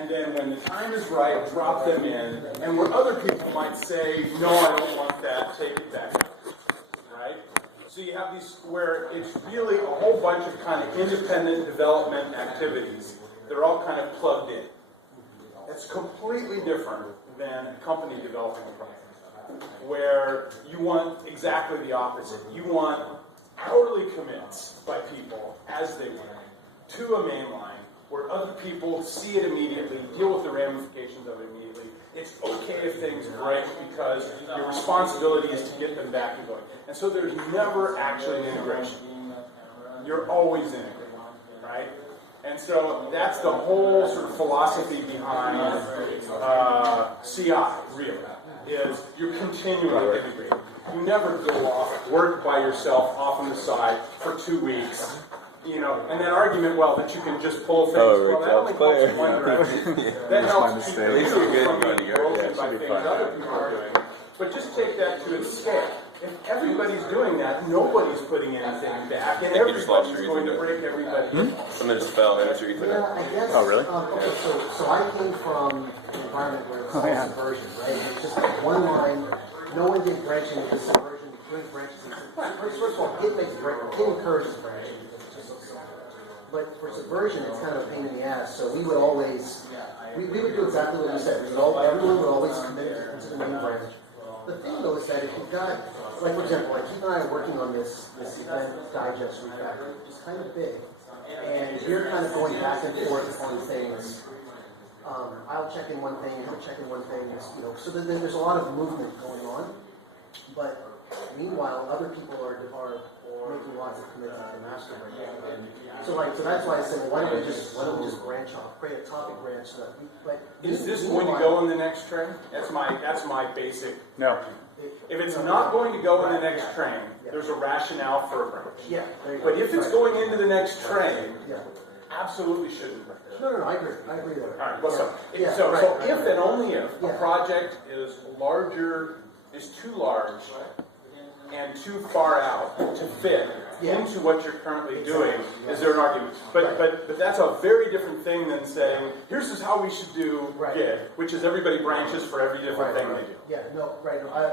and then when the time is right, drop them in, and where other people might say, no, I don't want that, take it back out, right? So you have these where it's really a whole bunch of kind of independent development activities that are all kind of plugged in. It's completely different than a company developing a product, where you want exactly the opposite. You want hourly commits by people as they work to a main line, where other people see it immediately, deal with the ramifications of it immediately. It's okay if things break because your responsibility is to get them back and going. And so there's never actually an integration. You're always integrating, right? And so that's the whole sort of philosophy behind CI, really, is you're continually integrating. You never go off, work by yourself off on the side for 2 weeks. You know, and that argument, well, that you can just pull things, well, that only helps in one direction. That helps keep you from being broken by things other people are doing. But just take that to its scale. If everybody's doing that, nobody's putting anything back, and everybody's going to break everybody. Something just fell. Yeah, I guess. Oh, really? Okay, so I came from an environment where it's all subversion, right? It's just like one line. No one did branching into subversion. Doing branches. First of all, it encourages branching. But for subversion, it's kind of a pain in the ass. So we would always, we would do exactly what you said. Everyone would always commit to the main branch. The thing though is that if you've got, like for example, like Keith and I are working on this event digest refactor, which is kind of big, and you're kind of going back and forth on things. I'll check in one thing, he'll check in one thing, you know. So then there's a lot of movement going on, but meanwhile, other people are making lots of commitments to the master branch. So that's why I said, why don't we just branch off, create a topic branch so that we, but is this going to go in the next train? That's my basic. No. If it's not going to go in the next train, there's a rationale for a branch. Yeah. But if it's going into the next train, absolutely shouldn't branch. No, I agree there. All right. Well, so if and only if a project is too large and too far out to fit into what you're currently doing, is there an argument? But that's a very different thing than saying, here's how we should do GIG, which is everybody branches for every different thing they do. Yeah, no, I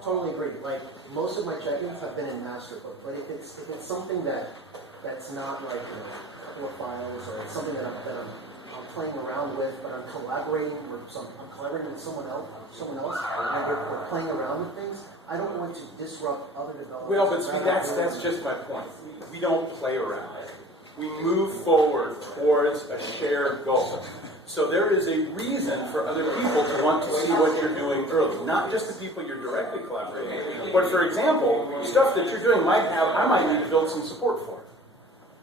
totally agree. Like, most of my check-ins have been in master book, but if it's something that's not like a couple of files, or it's something that I'm playing around with, but I'm collaborating with someone else, and we're playing around with things, I don't want to disrupt other developers. Well, but see, that's just my point. We don't play around. We move forward towards a shared goal. So there is a reason for other people to want to see what you're doing early. Not just the people you're directly collaborating with, but for example, stuff that you're doing I might need to build some support for.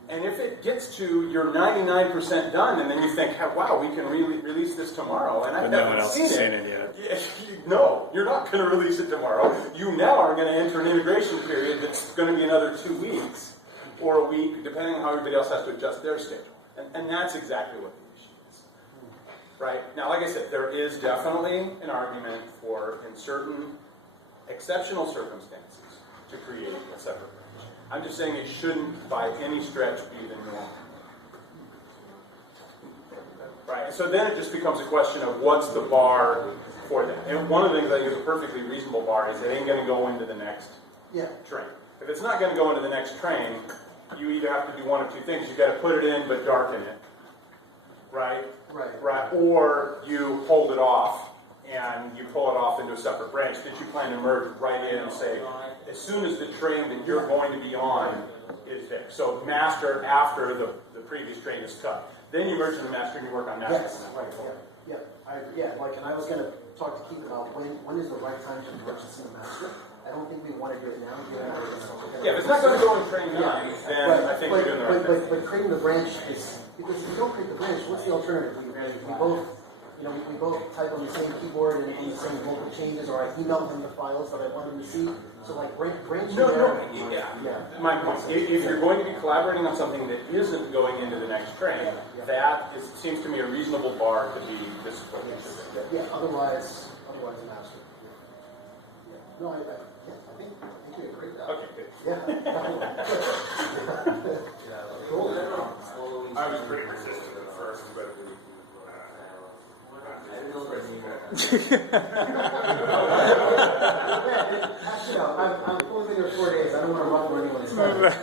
And if it gets to you're 99% done, and then you think, wow, we can release this tomorrow, and I haven't seen it yet. No, you're not going to release it tomorrow. You now are going to enter an integration period that's going to be another 2 weeks or a week, depending on how everybody else has to adjust their schedule. And that's exactly what the issue is. Right? Now, like I said, there is definitely an argument for, in certain exceptional circumstances, to create a separate branch. I'm just saying it shouldn't, by any stretch, be the norm. Right? So then it just becomes a question of what's the bar for that. And one of the things I think is a perfectly reasonable bar is it ain't going to go into the next train. If it's not going to go into the next train, you either have to do one of two things. You've got to put it in but darken it. Right? Right. Or you hold it off and you pull it off into a separate branch that you plan to merge right in and say, as soon as the train that you're going to be on is there. So master after the previous train is cut. Then you merge in the master and you work on master. Yes. And I was going to talk to Keith about when is the right time to merge this in the master. I don't think we want to do it now. If it's not going to go in train 9, then I think we're doing the right thing. But creating the branch is, because if you don't create the branch, what's the alternative? We both type on the same keyboard and the same local changes, or I email them the files that I want them to see. So like branching. My point. If you're going to be collaborating on something that isn't going into the next train, that seems to me a reasonable bar to be this is what we should do. Otherwise master. No, I think you agree with that. Okay, good. Cool. I was pretty resistant at first, but Actually, I'm closing here 4 days. I don't want to ruffle anyone's feathers.